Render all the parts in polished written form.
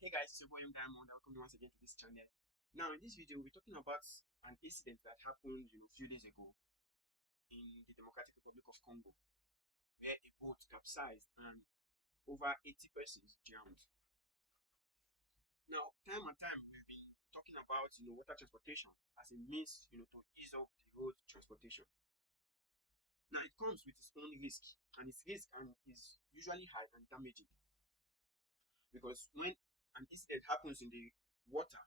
Hey guys, it's your boy Young Diamond. Welcome once again to this channel. Now, in this video, we're talking about an incident that happened, a few days ago in the Democratic Republic of Congo, where a boat capsized and over 80 persons drowned. Now, time and time, we've been talking about, water transportation as a means, to ease up the road transportation. Now, it comes with its own risk, and its risk is usually high and damaging, because when an incident happens in the water,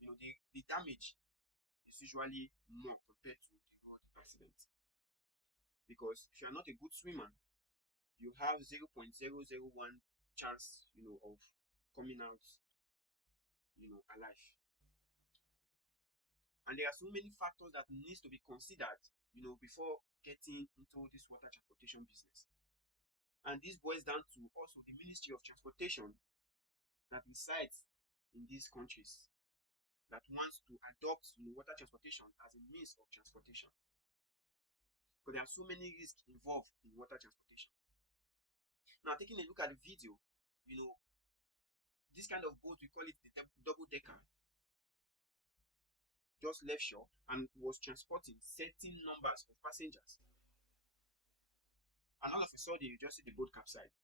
the damage is usually more compared to the road accident. Because if you are not a good swimmer, you have 0.001 chance, of coming out, alive. And there are so many factors that needs to be considered, before getting into this water transportation business. And this boils down to also the Ministry of Transportation that resides in these countries that wants to adopt water transportation as a means of transportation. Because there are so many risks involved in water transportation. Now, taking a look at the video, this kind of boat, we call it the double-decker, just left shore and was transporting certain numbers of passengers. And all of a sudden, you just see the boat capsize.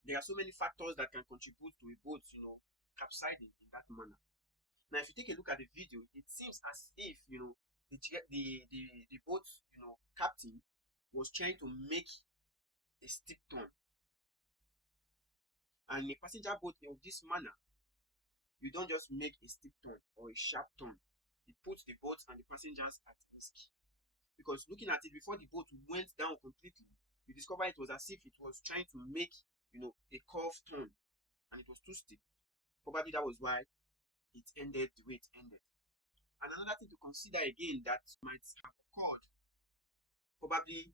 There are so many factors that can contribute to a boat, capsizing in that manner. Now, if you take a look at the video, it seems as if, the boat, captain was trying to make a steep turn. And in a passenger boat of this manner, you don't just make a steep turn or a sharp turn. It puts the boat and the passengers at risk. Because looking at it, before the boat went down completely, you discover it was as if it was trying to make, a curved turn, and it was too steep. Probably that was why it ended the way it ended. And another thing to consider again that might have occurred, probably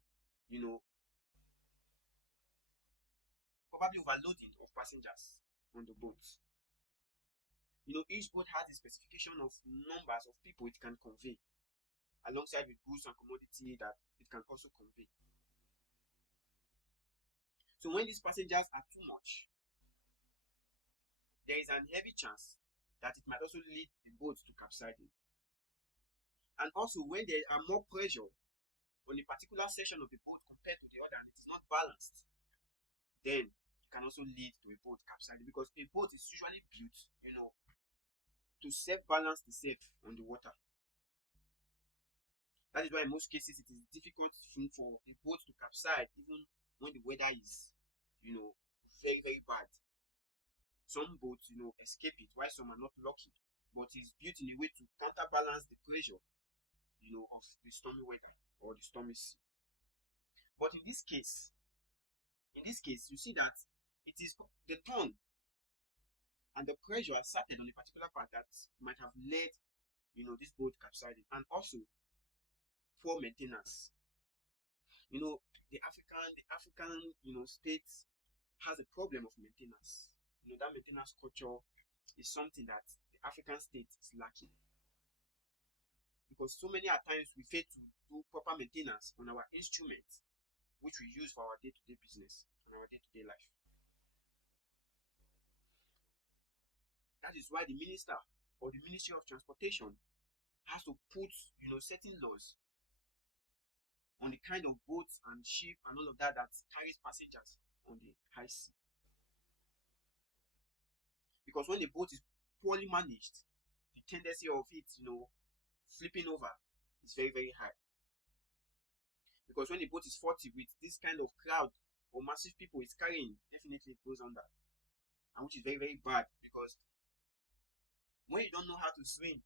overloading of passengers on the boat. Each boat has a specification of numbers of people it can convey, alongside with goods and commodity that it can also convey. So when these passengers are too much, there is an heavy chance that it might also lead the boat to capsizing. And also, when there are more pressure on a particular section of the boat compared to the other, and it is not balanced, then it can also lead to a boat capsizing, because a boat is usually built, to self-balance itself on the water. That is why in most cases it is difficult for a boat to capsize even when the weather is, very, very bad. Some boats, escape it, while some are not lucky. But it's built in a way to counterbalance the pressure, of the stormy weather or the stormy sea. But in this case, you see that it is the turn and the pressure exerted on a particular part that might have led, this boat capsizing, and also poor maintenance. The African, states has a problem of maintenance. That maintenance culture is something that the African state is lacking. Because so many at times we fail to do proper maintenance on our instruments, which we use for our day-to-day business and our day-to-day life. That is why the minister or the Ministry of Transportation has to put, certain laws on the kind of boats and ship and all of that carries passengers on the high sea. Because when the boat is poorly managed, the tendency of it, flipping over is very, very high. Because when the boat is faulty with this kind of crowd or massive people it's carrying, definitely it goes under. And which is very, very bad, because when you don't know how to swim,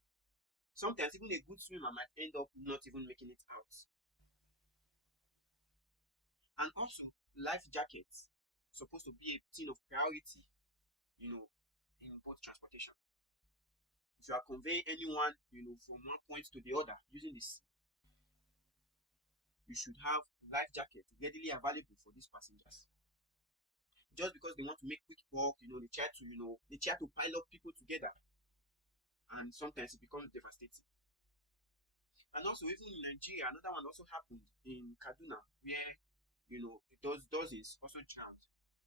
sometimes even a good swimmer might end up not even making it out. And also, life jackets supposed to be a thing of priority, in boat transportation. If you are conveying anyone, from one point to the other using the sea, you should have life jacket readily available for these passengers. Just because they want to make quick buck, they try to pile up people together, and sometimes it becomes devastating. And also, even in Nigeria, another one also happened in Kaduna, where Dosens also drowned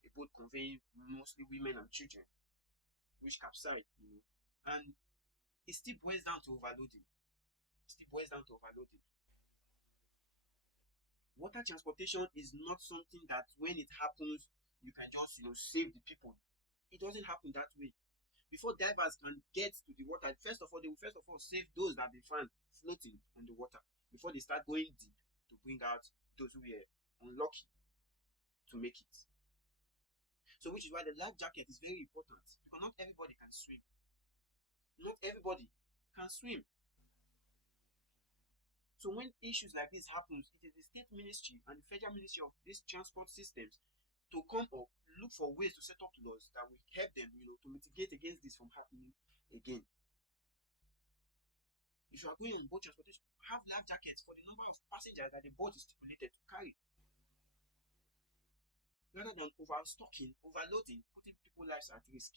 a boat conveying mostly women and children, which capsized, and it still boils down to overloading. Water transportation is not something that when it happens, you can just, save the people. It doesn't happen that way. Before divers can get to the water, they will first of all save those that they find floating on the water before they start going deep to bring out those who were unlucky to make it. So which is why the life jacket is very important, because not everybody can swim. So when issues like this happens, it is the state ministry and the federal ministry of these transport systems to come up, look for ways to set up laws that will help them, to mitigate against this from happening again. If you are going on boat transportation, have life jackets for the number of passengers that the boat is stipulated to carry. Rather than overstocking, overloading, putting people's lives at risk.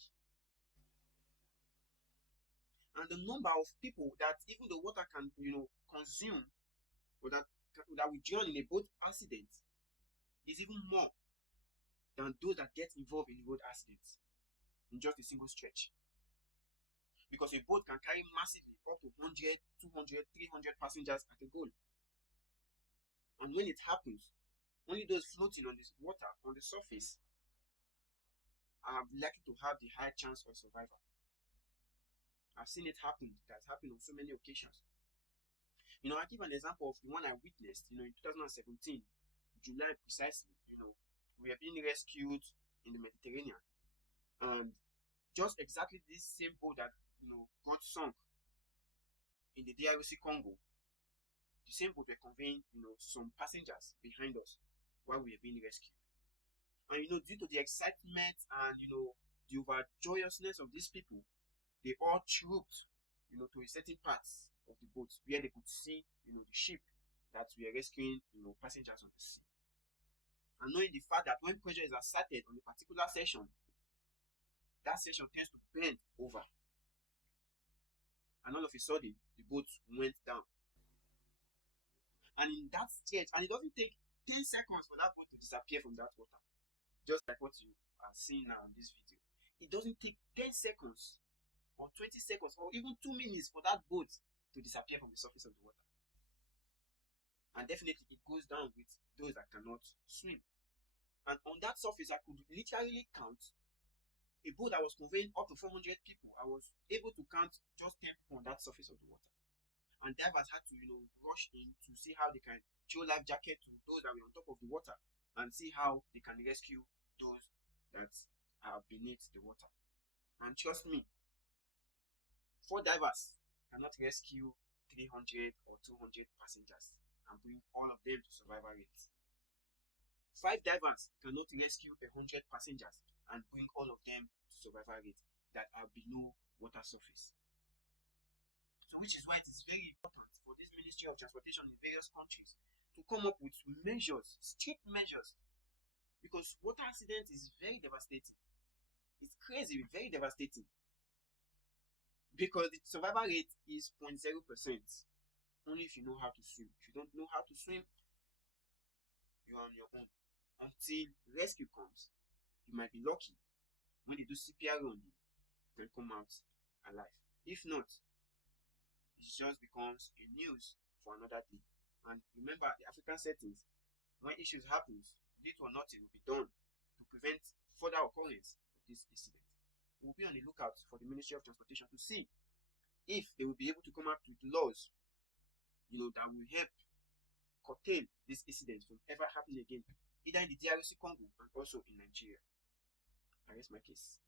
And the number of people that even the water can, consume, or that will drown in a boat accident is even more than those that get involved in road accidents in just a single stretch. Because a boat can carry massively up to 100, 200, 300 passengers at a goal. And when it happens, only those floating on this water, on the surface, are likely to have the high chance of survival. I've seen it happen. That's happened on so many occasions. I give an example of the one I witnessed, in 2017, July precisely, we are being rescued in the Mediterranean. And just exactly this same boat that, got sunk in the DRC Congo, the same boat were conveying, some passengers behind us while we were being rescued. And, due to the excitement and, the overjoyousness of these people, they all trooped, to a certain parts of the boat where they could see, the ship that we are rescuing, passengers on the sea. And knowing the fact that when pressure is exerted on a particular section, that section tends to bend over. And all of a sudden, the boat went down. And in that stretch, and it doesn't take 10 seconds for that boat to disappear from that water. Just like what you are seeing now in this video. It doesn't take 10 seconds or 20 seconds or even 2 minutes for that boat to disappear from the surface of the water. And definitely it goes down with those that cannot swim. And on that surface, I could literally count a boat that was conveying up to 400 people. I was able to count just 10 people on that surface of the water. And divers had to, rush in to see how they can throw life jacket to those that were on top of the water and see how they can rescue those that are beneath the water. And trust me, 4 divers cannot rescue 300 or 200 passengers and bring all of them to survival rate. 5 divers cannot rescue 100 passengers and bring all of them to survival rate that are below water surface. So which is why it is very important for this Ministry of Transportation in various countries to come up with measures, strict measures, because water accident is very devastating. It's crazy, very devastating. Because the survival rate is 0.0%, only if you know how to swim. If you don't know how to swim, you are on your own. Until rescue comes, you might be lucky. When they do CPR on you, you can come out alive. If not, it just becomes a news for another day. And remember, the African settings, when issues happen, little or nothing will be done to prevent further occurrence of this incident. We will be on the lookout for the Ministry of Transportation to see if they will be able to come up with laws, that will help curtail this incident from ever happening again, either in the DRC Congo and also in Nigeria. I rest my case.